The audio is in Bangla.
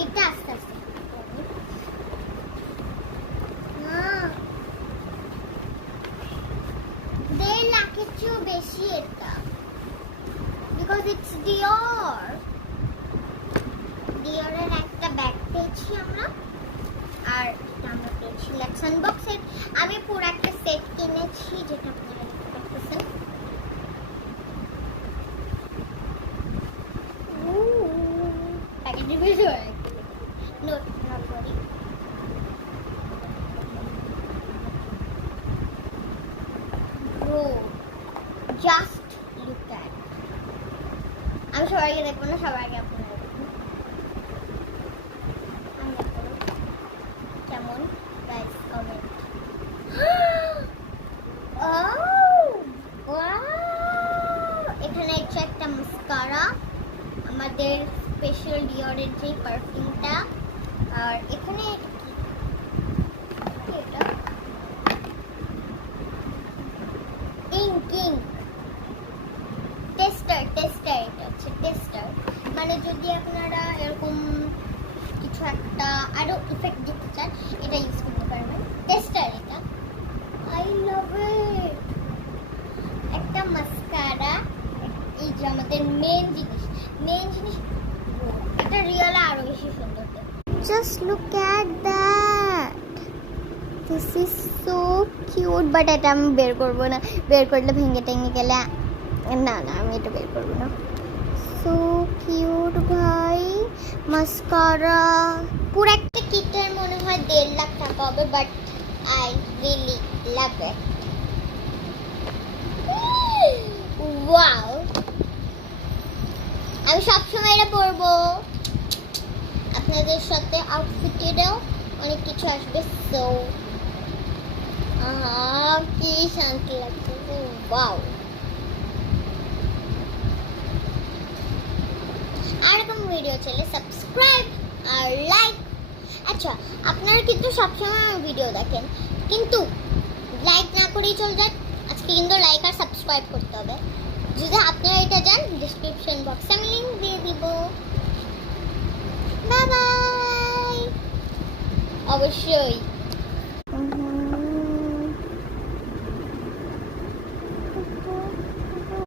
এটা আস্তে আস্তে দেড় লাখের চেয়েও বেশি এটা, বিকজ ইটস ডিওরের একটা ব্যাগ পেয়েছি আমরা, আর আমরা পেয়েছি লেক্সন বক্সের। আমি পুরো একটা সেট কিনেছি, যেটা আপনারা দেখতে পাচ্ছেন। প্যাকেটের ভিতরে নোট করি। জাস্ট লুক অ্যাট, আমি সবাইকে দেখবো না, সবাইকে আপনারা দেখুন কেমন। Guys comment. এখানে হচ্ছে একটা মাস্কারা, আমাদের স্পেশাল ডিওরের যে পারফিউমটা। আর এখানে এটা ইঙ্ক টেস্টার, এটা হচ্ছে টেস্টার। মানে যদি আপনারা এরকম কিছু একটা আরো ইফেক্ট দিতে চান, এটা ইউজ করতে পারবেন। টেস্টার এটা, আই লাভ ইট। একটা মাস্কারা, এই যে আমাদের মেন জিনিস, এটা রিয়েল আরো বেশি সুন্দর। Just look at that, this is so cute. But এটা আমি বের করবো না, বের করলে ভেঙে টেঙে গেলে না, আমি এটা বের করবো না। সো কিউট ভাই, মাস্কারা। পুরো একটা কিটের মনে হয় 1.5 লাখ টাকা হবে, but I really love it. Wow, আমি সবসময় এটা পরবো। আপনাদের সাথে আউটফিটেরও অনেক কিছু আসবে। সো কি শান্তি লাগছে, ওয়াও। আর এরকম ভিডিও চলে সাবস্ক্রাইব আর লাইক। আচ্ছা, আপনারা কিন্তু সবসময় আমার ভিডিও দেখেন, কিন্তু লাইক না করেই চলে যান। আজকে কিন্তু লাইক আর সাবস্ক্রাইব করতে হবে। যদি আপনারা এটা যান, ডেসক্রিপশন বক্সে আমি লিংক দিয়ে দিব। Bye bye. অবশ্যই।